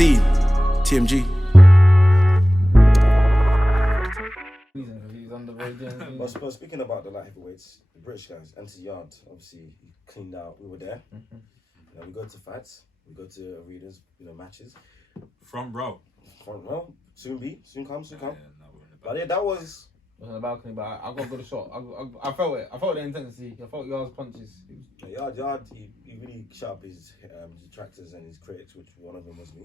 See you, TMG. But speaking about the light heavyweights, the British guys, enter Yarde. Obviously, he cleaned out. We were there. We go to fights. We go to arenas. Matches. Front row. Soon come. Yeah, no, But yeah, that was. I was on the balcony, but I got a good shot. I felt it. I felt the intensity. I felt Yarde's punches. Yarde, he really shut up his detractors and his critics, which one of them was me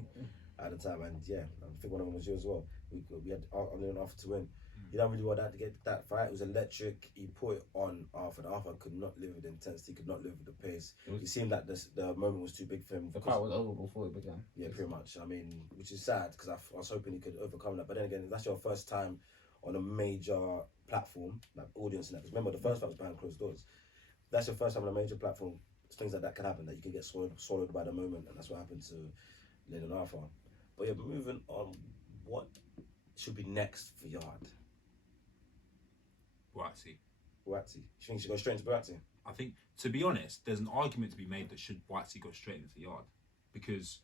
at the time, and yeah, I think one of them was you as well. We had only an offer to win. He didn't really want that to get that fight. It was electric. He put it on Arthur. The Arthur could not live with the intensity, could not live with the pace. It seemed like the moment was too big for him. The fight was over before it began. Yeah, pretty much. I mean, which is sad because I was hoping he could overcome that. But then again, if that's your first time on a major platform, like audience and that. Because remember, the first fight was behind closed doors. That's your first time on a major platform. Things like that can happen. That you can get swallowed by the moment, and that's what happened to Leonard Arthur. But yeah, moving on, what should be next for Yarde? Buatsi. You think he should go straight into Buatsi? I think, to be honest, there's an argument to be made that should Buatsi go straight into Yarde, because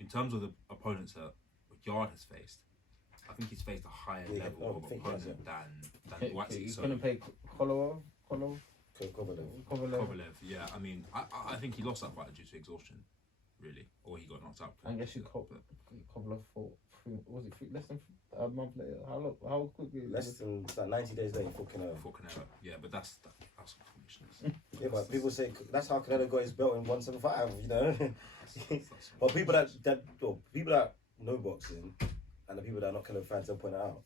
in terms of the opponents that Yarde has faced, I think he's faced a higher level of opponent than Buatsi. He's going to pay Kovalev. Yeah, I mean, I think he lost that fight due to exhaustion, really, or he got knocked out. I guess Kovalev fought. Was it less than a month later? How quickly? Less than 90 days later for Canelo. Yeah, but that's foolishness. Yeah, but people say that's how Canelo got his belt in 175. But people that know boxing and the people that are not Canelo fans, they'll point it out.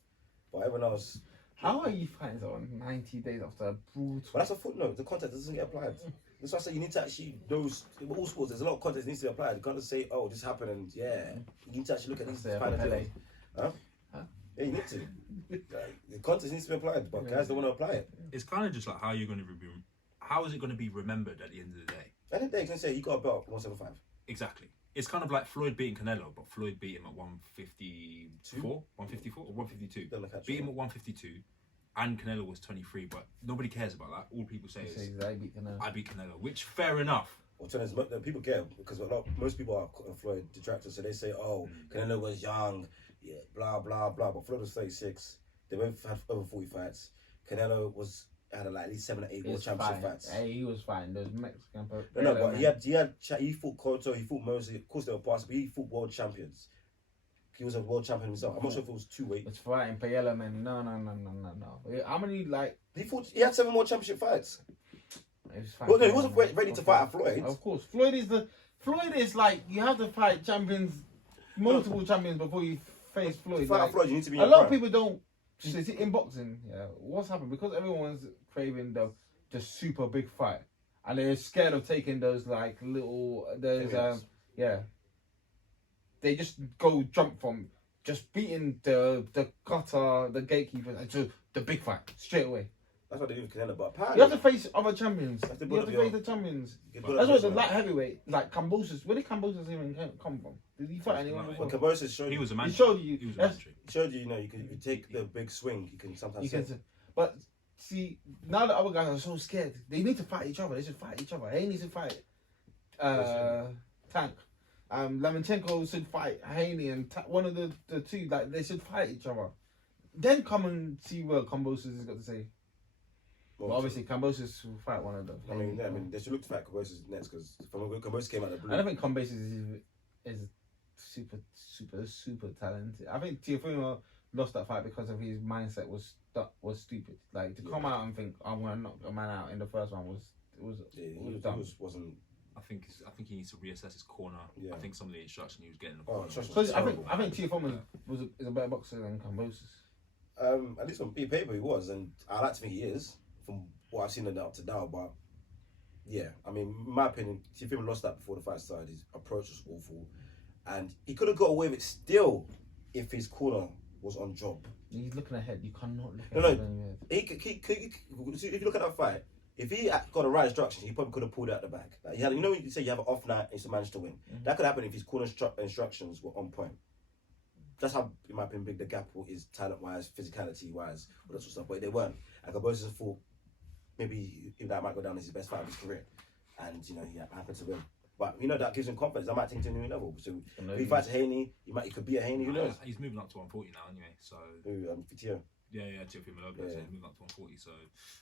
But everyone else. How are you fighting someone 90 days after a brutal? But that's a footnote. The context doesn't get applied. That's why I say you need to actually know. All sports, there's a lot of context that needs to be applied. You can't just say, "Oh, this happened," and yeah, you need to actually look at these final details. Huh? Yeah, you need to. The context needs to be applied, but guys don't want to apply it. It's kind of just like how is it going to be remembered at the end of the day? At the end of the day, you can say he got a belt 175. Exactly. It's kind of like Floyd beating Canelo, but Floyd beat him at 154, 154 or 152. Beat him at 152, and Canelo was 23. But nobody cares about that. All people say is I beat Canelo, which fair enough. Well, people care because most people are Floyd detractors, so they say, "Oh, Canelo was young, yeah, blah blah blah." But Floyd was 36. They both had over 40 fights. Canelo had at least 7 or 8 world championship fights. Hey, he was fine. There's Mexican. No, but he fought Cotto, he fought Mosley. Of course, they were past, but he fought world champions. He was a world champion himself. I'm not sure if it was 2 weight. It's fighting Payela, man. No. How many He had 7 more championship fights. Well, no, he wasn't ready to fight at Floyd. Of course, Floyd is like you have to fight multiple champions before you face Floyd. To fight at Floyd, you need to be. A lot of people don't. In boxing, what's happened because everyone's craving the super big fight, and they're scared of taking those they just jump from just beating the gutter, the gatekeeper to the big fight straight away. That's what they do with Canelo, but apparently you have to face other champions. You have to face the champions. That's why the light heavyweight, like Kambosos. Where did Kambosos even come from? Did he fight anyone before? Kambosos showed he was a man. He showed you. He was a man. He showed you. You can take the big swing. You can sometimes. But see, now the other guys are so scared. They need to fight each other. They should fight each other. Haney should fight Tank. Lomachenko should fight Haney and one of the two. Like they should fight each other. Then come and see what Kambosos has got to say. Well, obviously, Kambosos will fight one of them. I mean, they should look to fight Kambosos next because Kambosos came out of the blue. I don't think Kambosos is super talented. I think Teofimo lost that fight because of his mindset was stupid. Like to come out and think I'm gonna knock a man out in the first one was dumb. Wasn't. I think he needs to reassess his corner. Yeah. I think some of the instruction he was getting. I think Teofimo is a better boxer than Kambosos. At least on paper he was, and I like to think he is. From what I've seen up to now, but yeah, I mean, in my opinion, Teofimo lost that before the fight started. His approach was awful, and he could have got away with it still if his corner was on job. He's looking ahead. You cannot look ahead. No. If you look at that fight, if he got the right instructions, he probably could have pulled it out the bag. Like when you say you have an off night and you manage to win, that could happen if his corner instructions were on point. That's how, in my opinion, big the gap is talent-wise, physicality-wise, all that sort of stuff. But they weren't. And Kambosos thought maybe that might go down as his best fight of his career, and he happened to win. But you know that gives him confidence. That might take him to a new level. So if he fights Haney, he could be a Haney. Who knows? He's moving up to 140 now anyway. So Fitio. Yeah, Teofimo Lopez. Yeah. He's moving up to 140. So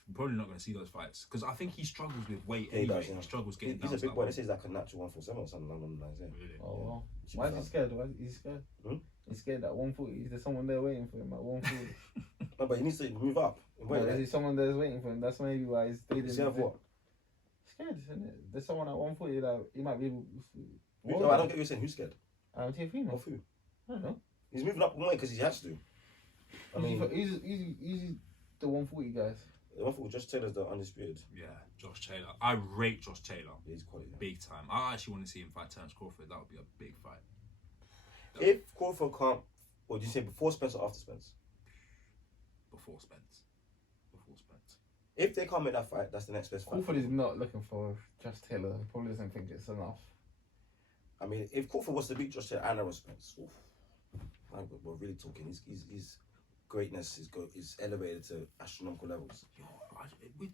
we're probably not going to see those fights because I think he struggles with weight anyway. He struggles getting down. He's a big boy. This is like a natural 147 or something along those lines. Yeah. Really? Oh wow. Why is he scared? Why is he scared? He's scared at 140. Is there someone there waiting for him at 140? No, but he needs to move up. Is there someone there's waiting for him? That's maybe why he's scared of what? Scared, isn't it? There's someone at 140 that he might be able. No, I don't get what you're saying. Who's scared? Teofimo. Of who? I don't know. He's moving up one way because he has to. I mean, he's the 140 guys. The 140 Josh Taylor's the undisputed. Yeah, Josh Taylor. I rate Josh Taylor. Yeah, he's quality. Big time. I actually want to see him fight Terence Crawford. That would be a big fight. If Crawford can't, what did you say, before Spence or after Spence? Before Spence. If they can't make that fight, that's the next best fight. Crawford is not looking for Josh Taylor. He probably doesn't think it's enough. I mean, if Crawford was to beat Josh Taylor and Errol Spence, we're really talking. His greatness is elevated to astronomical levels. Yo,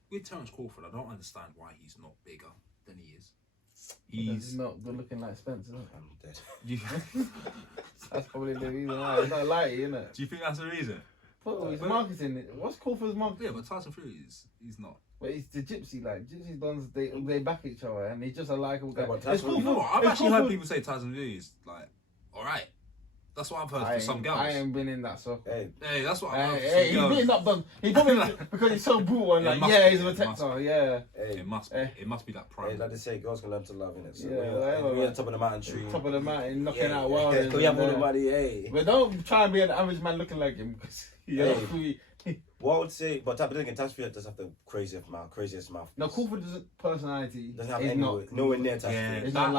with Terence Crawford, I don't understand why he's not bigger than he is. He's not good looking like Spence, is it? I'm dead. That's probably the reason why. It's not lighty, isn't it? Do you think that's the reason? His marketing. What's Crawford's marketing? Yeah, but Tyson Fury he's not. But he's the gypsy, like gypsy dons. They back each other, and he's just a likable guy. I've actually heard people say Tyson Fury is like, all right. That's what I've heard from some girls. I ain't been in that circle. Hey, that's what I've heard. Hey, he's been up done. He probably because he's so brutal and he's a protector. Yeah. Hey, it must be that prime. Hey, like they say, girls can learn to love, innit? So yeah, we're at the top of the mountain tree. Top of the mountain, knocking out world. We have all the money, hey. But don't try and be an average man looking like him, because what I would say, but type of thing, Tyson Fury does have the craziest mouth. No, Crawford's personality doesn't have nowhere near Tyson Fury. It's not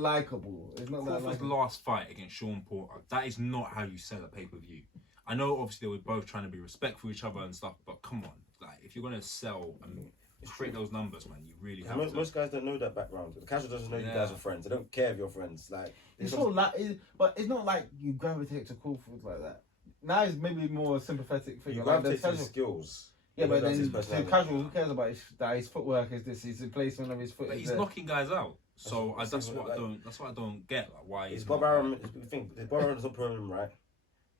likable. It's not that Crawford's last fight against Sean Porter. That is not how you sell a pay-per-view. I know, obviously, they were both trying to be respectful of each other and stuff, but come on, like if you're gonna sell and create those numbers, man, you really have to. Most guys don't know that background. The casual doesn't know you guys are friends. They don't care if you're friends. Like but it's not like you gravitate to Crawford like that. Now he's maybe more sympathetic figure. You gravitate to his skills. Yeah, but then to casual, who cares about his footwork is this? His placement of his foot. But he's knocking guys out. So that's what I don't get. Like, why is Bob Arum? Bob Arum doesn't promote him right,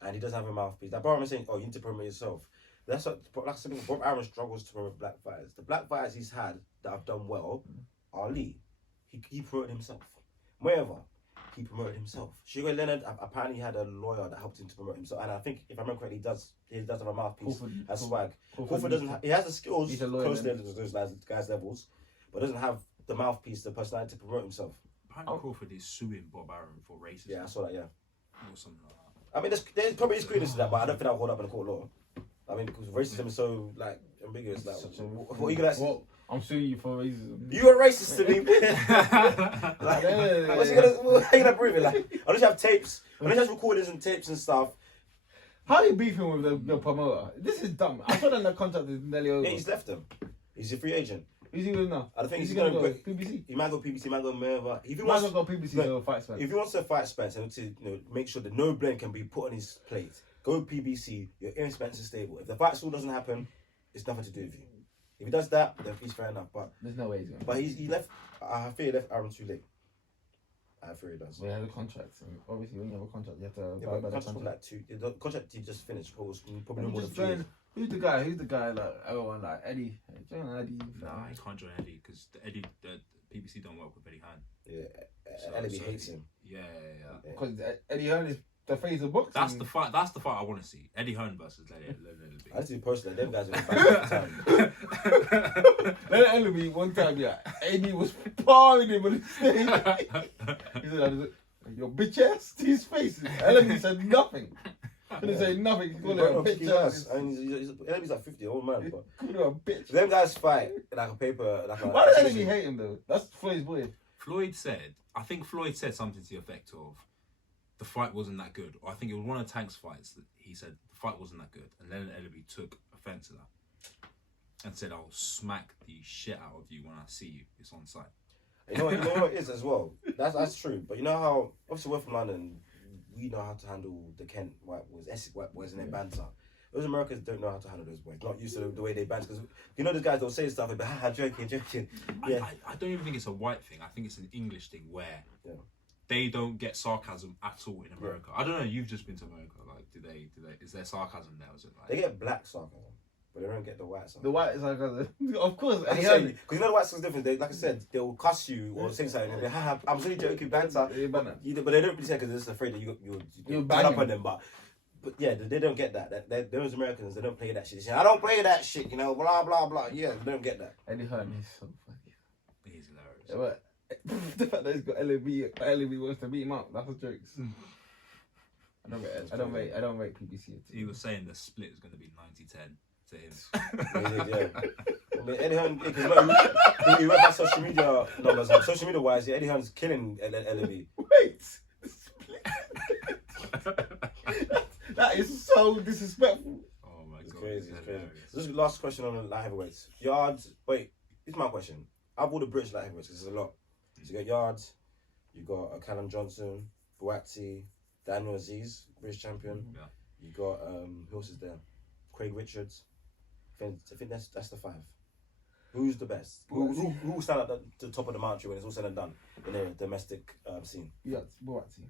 and he doesn't have a mouthpiece. Like Bob Arum is saying, "Oh, you need to promote yourself." That's what. Like something Bob Arum struggles to promote black fighters. The black fighters he's had that have done well, Ali, he promoted himself. Wherever. He promoted himself. Sugar Leonard apparently had a lawyer that helped him to promote himself, and I think if I remember correctly, he does have a mouthpiece as swag. Crawford doesn't. He has the skills close to those guys' levels, but doesn't have the mouthpiece, the personality to promote himself. Apparently, Crawford is suing Bob Arum for racism. Yeah, I saw that. Yeah, or something like that. I mean, there's probably credence to that, but I don't think that'll hold up in the court of law. I mean, because racism is so like ambiguous. Like, what are you gonna say? I'm suing you for racism. You are racist to me. How are you gonna prove it? Like, unless you have tapes, unless you have recordings and tapes and stuff. How are you beefing with the promoter? This is dumb. I thought that the contract is nearly over. Yeah, he's left him. He's a free agent. Who's he with now? I think he's gonna go PBC. He might go PBC. He might go Merva. He might go PBC to fight Spence. If he wants to fight Spence and to make sure that no blame can be put on his plate, go PBC. Your in Spence is stable. If the fight still doesn't happen, it's nothing to do with you. If he does that, then he's fair enough. But there's no way he's going. But he left. I fear he left Aaron too late. I fear he does. We had a contract. Obviously, when you have a contract, you have to abide by the contract. The contract he just finished was probably no more than 3 years. Who's the guy? Like everyone, like Eddie. Join Eddie. Nah, he can't join Eddie because the PBC don't work with Eddie Hearn. Yeah, Eddie hates him. Yeah. Because Eddie Hearn is the face of boxing. That's the fight. That's the fight I want to see. Eddie Hearn versus Lenny. I see personally, them guys are back time. Lenny Ellerby one time, yeah, Eddie was palming him on the stage. He said, "Your bitch ass to his face." Ellerby said nothing. Couldn't say nothing. He called her a bitch ass. I mean, Ellerby's like 50, old man. But called her a bitch. Them guys fight like a paper. Why does Ellerby hate him though? That's Floyd's boy. I think Floyd said something to the effect of, the fight wasn't that good. Or I think it was one of Tank's fights that he said the fight wasn't that good. And Leonard Ellerby took offence to that and said, "I'll smack the shit out of you when I see you. It's on site." You know what it is as well? That's true. But you know how, obviously we're from London, we know how to handle the Kent white boys, Essex white boys and their banter. those Americans don't know how to handle those boys. Not used to the way they banter. Because you know, those guys don't say stuff, but haha, joking. Yeah. I don't even think it's a white thing. I think it's an English thing where they don't get sarcasm at all in America. I don't know. You've just been to America. Like, do they? Is there sarcasm there? Is it like they get black sarcasm, but they don't get the white sarcasm? The white sarcasm, of course. Because you know the white sarcasm is different. They, like I said, they'll cuss you or say something. And haha, I'm really joking, banter. But they don't really say because they're just afraid that you'll turn up on them. But yeah, they don't get that. Those Americans, they don't play that shit. They say, I don't play that shit, you know, blah blah blah. Yeah, they don't get that. Eddie Hearn is so funny. He's hilarious. Yeah, but the fact that he's got LXVI wants to beat him up, that's a joke. I don't rate PPC. He was saying the split is going to be 90-10 to him. Yeah. I mean, Eddie Hearn, because he went by social media numbers. Social media wise, Eddie Hearn's killing LXVI. Wait. That is so disrespectful. Oh my god. Crazy. This is the last question on the light heavyweights. Yarde, wait, it's my question. I've all the British light heavyweights because there's a lot. So you got Yarde, you got Callum Johnson, Buatsi, Daniel Aziz, British champion. Yeah. You got who else is there? Craig Richards. I think that's the 5. Who's the best? Who will stand at the top of the mountain when it's all said and done in the domestic scene? Yeah, Buatsi.